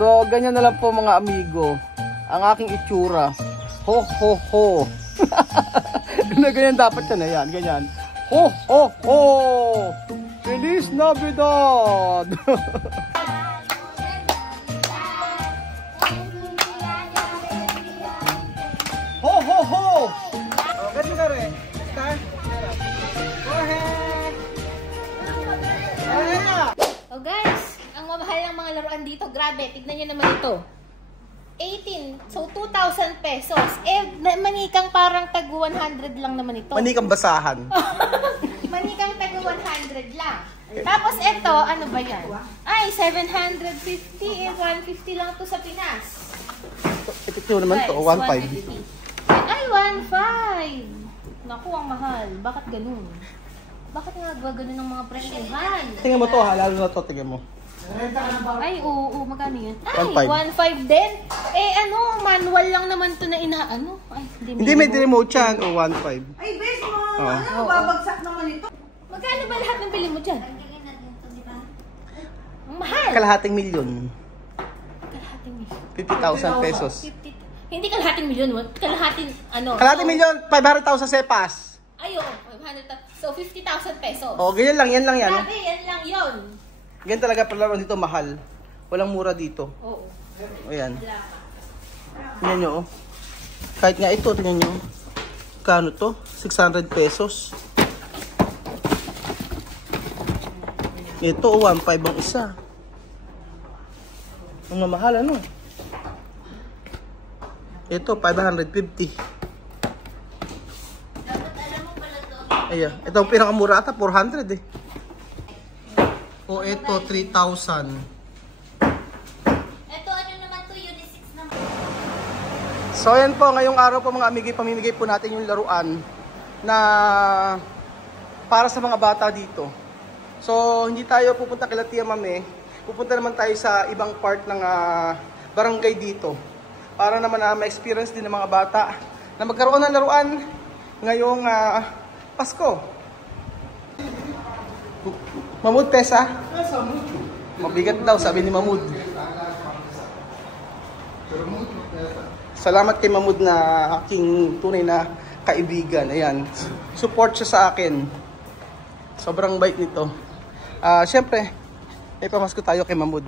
So, ganyan na lang po mga amigo. Ang aking itsura. Ho, ho, ho. Na ganyan dapat yan. Ayan, ganyan. Ho, ho, ho. Feliz Navidad. Ho, ho, ho. Ganyan ka rin. Start. Go ahead. Oh guys, ang mamahal ng mga laruan dito, grabe, tignan nyo naman ito. 18, so 2,000 pesos. Manikang parang tag 100 lang naman ito. Manikang basahan. Manikang tag 100 lang. Tapos ito, ano ba yan? Ay, 750 and 150 lang to sa Pinas. Ito naman to, 1.5. Ay, 1.5. Naku, ang mahal. Bakit ganun? Bakit nga ba ganun ang mga presyohan? Tingnan mo to ha, lalo na to, tingnan mo. Ay, oo, magkano yun? Ay, 1.5 din. Eh, ano, manual lang naman to na inaano. Ay, hindi may remote yan, o 1.5. Ay, bes mo, ano, babagsak naman ito. Magkano ba lahat ng bili mo dyan? Ang mahal. Kalahating milyon. Kalahating milyon. 50,000 pesos. 50. Hindi kalahating milyon, kalahating, ano. Kalahating milyon, 500,000 sepas. Ay, oo, 500,000. So, 50,000 pesos. O, ganyan lang, yan lang yan. Grabe, yan lang yun. Ganyan talaga palaro dito, mahal. Walang mura dito. Oo. Ayan. Tingnan nyo, oh. Kahit nga ito, tingnan nyo. Kano to? 600 pesos. Ito, 1.5 ang isa. Ang mahal, ano? Ito, 550. Ayan. Ito ang pinakamura ata, 400 eh. O, ito, 3,000. Ito, ano naman to, unisex naman. So, ayan po, ngayong araw po mga amigay, pamimigay po natin yung laruan na para sa mga bata dito. So, hindi tayo pupunta kay Tia Mame. Pupunta naman tayo sa ibang part ng barangay dito. Para naman ma-experience din ng mga bata na magkaroon ng laruan ngayong Pasko. Mamud, Tessa? Mabigat daw, sabi ni Mamud. Salamat kay Mamud na aking tunay na kaibigan. Ayan, support siya sa akin. Sobrang bait nito. Siyempre, may pamasko tayo kay Mamud.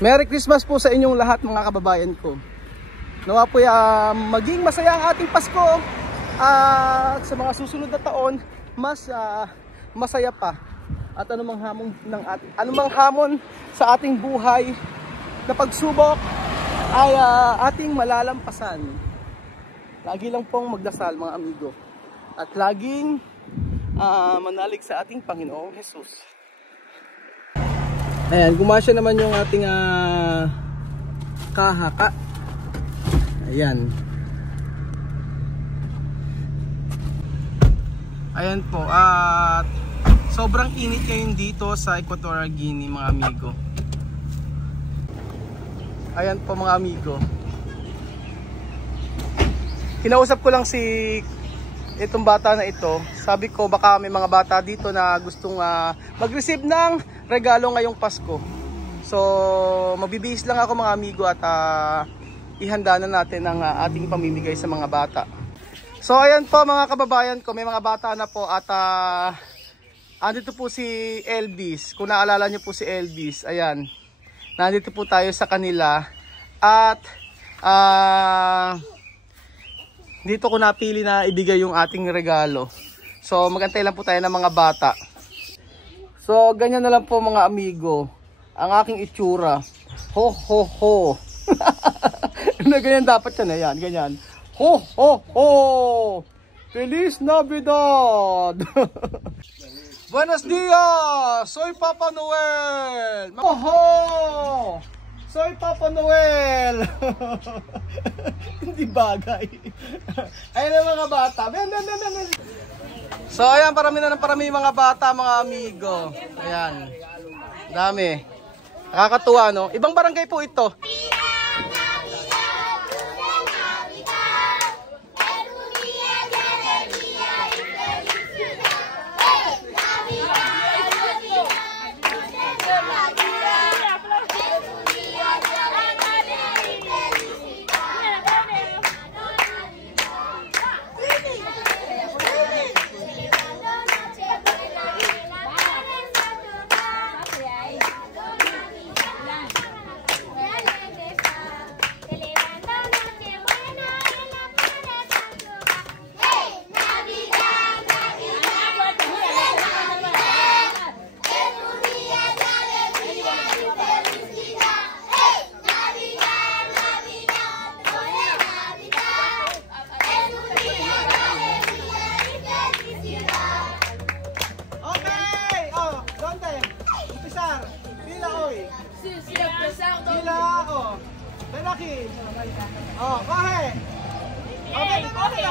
Merry Christmas po sa inyong lahat mga kababayan ko. Nawa po maging masaya ang ating Pasko. At sa mga susunod na taon, mas masaya pa. At anumang hamon sa ating buhay na pagsubok ay ating malalampasan. Lagi lang pong magdasal mga amigo. At laging manalig sa ating Panginoong Jesus. Ayan, gumasya naman yung ating kahaka. Ayan. Ayan po, at sobrang init ngayon dito sa Equatorial Guinea mga amigo. Ayan po mga amigo. Kinausap ko lang si itong bata na ito. Sabi ko baka may mga bata dito na gustong mag-receive ng regalo ngayong Pasko. So mabibihis lang ako mga amigo at ihanda na natin ang ating pamimigay sa mga bata. So ayan po mga kababayan ko, may mga bata na po at andito po si Elvis. Kung naalala niyo po si Elvis, ayan. Nandito po tayo sa kanila at dito ko napili na ibigay yung ating regalo. So magantay lang po tayo ng mga bata. So ganyan na lang po mga amigo ang aking itsura. Ho ho ho. Na ganyan dapat yan, ayan, ganyan. Ho ho ho. Feliz Navidad. Buenos dias. Soy Papa Noel. Ho ho. Soy Papa Noel. Hindi bagay. Ayun ang mga bata. So ayan, parami na ng parami mga bata, mga amigo. Ayan. Dami. Nakakatuwa, no? Ibang barangay po ito. Boy. Sila ako. Lalaki. Oh, kohe. Okay, okay.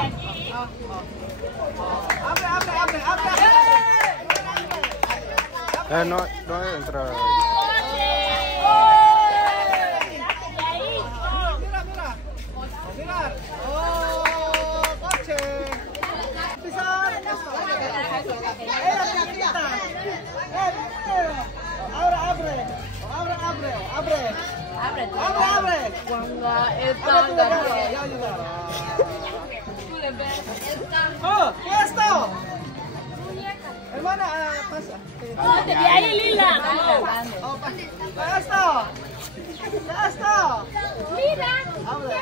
Abre. No entra. Mirar. Oh, coche. Pisar. Kita. Ahora abre. Oh, ¿qué es esto? Hermana, pasa. De ahí lila. ¿Qué es esto? Mira. Abre.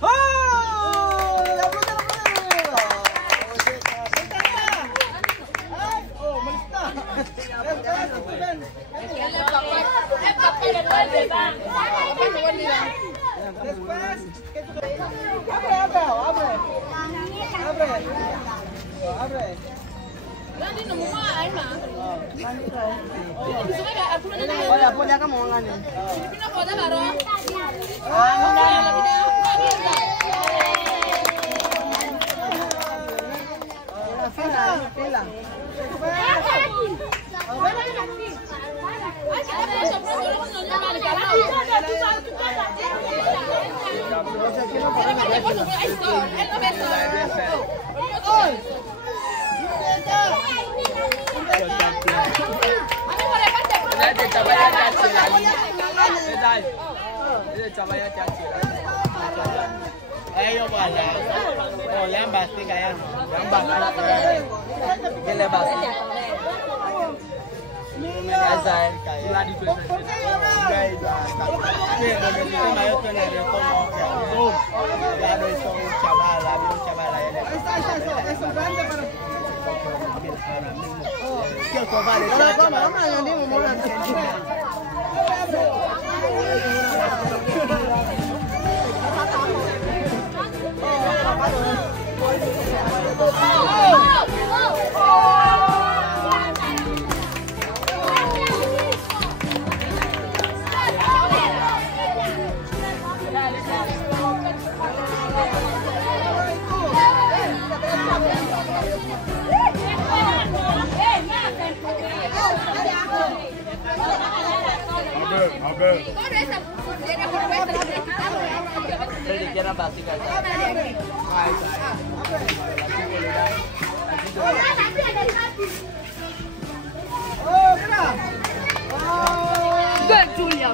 ¡Oh! ¡La puta! ¡Oh, malista! Después, abre. Wala ka mo ang ano. Pila. Ayo wala. Oh, yan basti kaya. Yan basti. Dile basti. Azal kaya. Guys, Oh, mira. Good, Julia.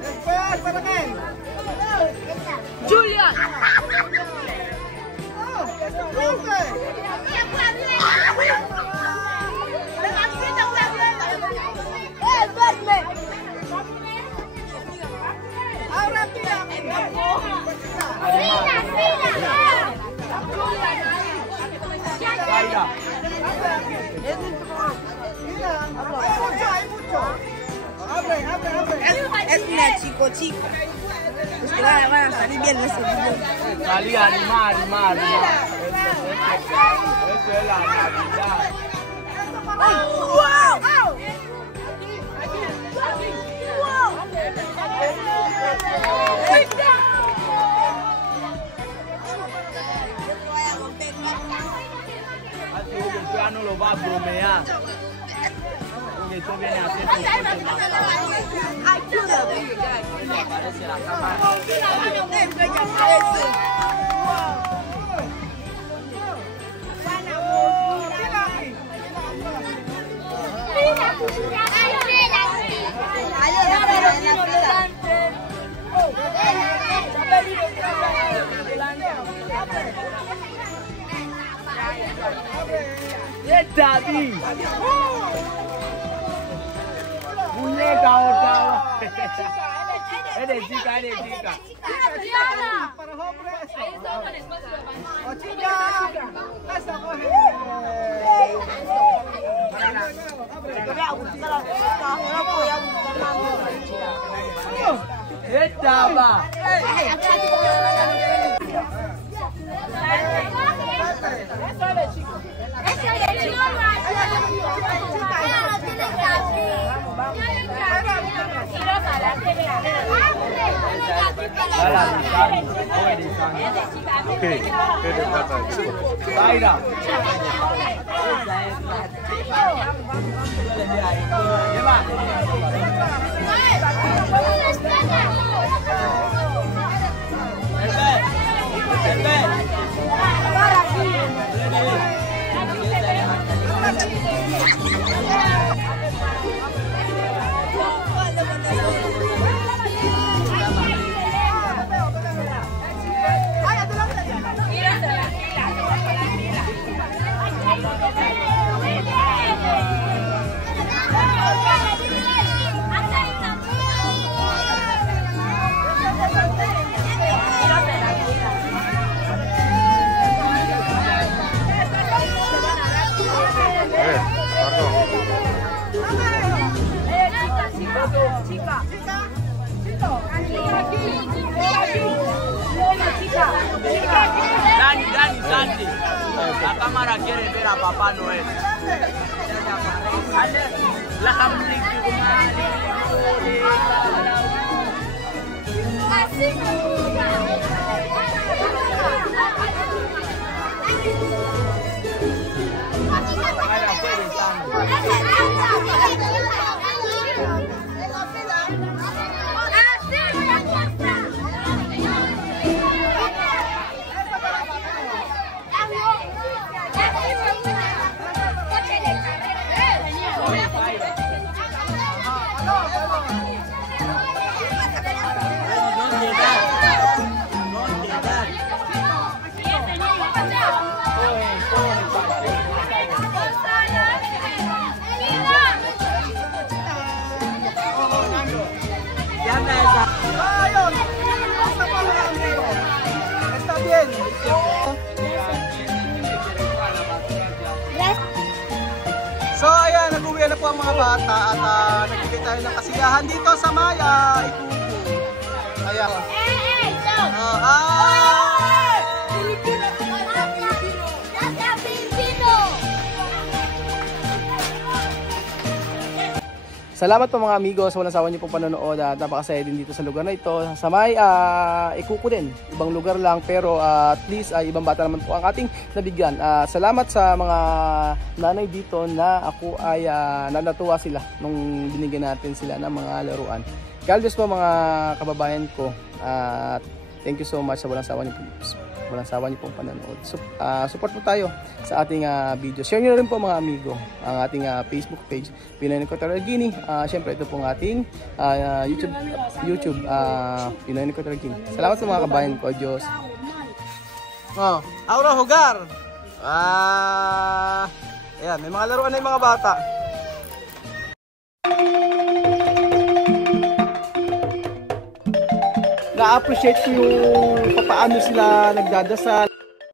Después, para quién? Julia. Oh, es un profe. Ahora tira. Hay mucho. Abre. Es una chico. Es que van a salir bien los segundos. Salí, animar. Esto es la Navidad. ¡Wow! Así que el plano lo va a bromear. Porque esto viene a hacer parece la cámara. Daddy. Muñeca otra. Eres chica. Para hombres. Oh, chica. Esa mujer. Esta va. Okay. Saida. Dani. La cámara quiere ver a Papá Noel. La So ayan, nag-uwi na po ang mga bata at nagbigay tayo ng kasiyahan dito sa Maya, Ikuku. Ayan. Salamat po mga amigo sa walang sawa niyo pong panonood at napakasaya din dito sa lugar na ito. Sa may Ikuku din, ibang lugar lang pero at least ay ibang bata naman po ang ating nabigyan. Salamat sa mga nanay dito na ako ay natuwa sila nung binigyan natin sila ng mga laruan. God bless po mga kababayan ko at thank you so much sa walang sawa niyo pong panonood. Support po tayo sa ating video. Share niyo rin po mga amigo ang ating Facebook page, Pinoy Equatorial Guinea. Siyempre ito pong ating YouTube Pinoy Equatorial Guinea. Salamat sa mga kabayan ko. Diyos. Aura Hugar. Ayan, may mga laruan na yung mga bata. Na-appreciate ko yung paano sila nagdadasal.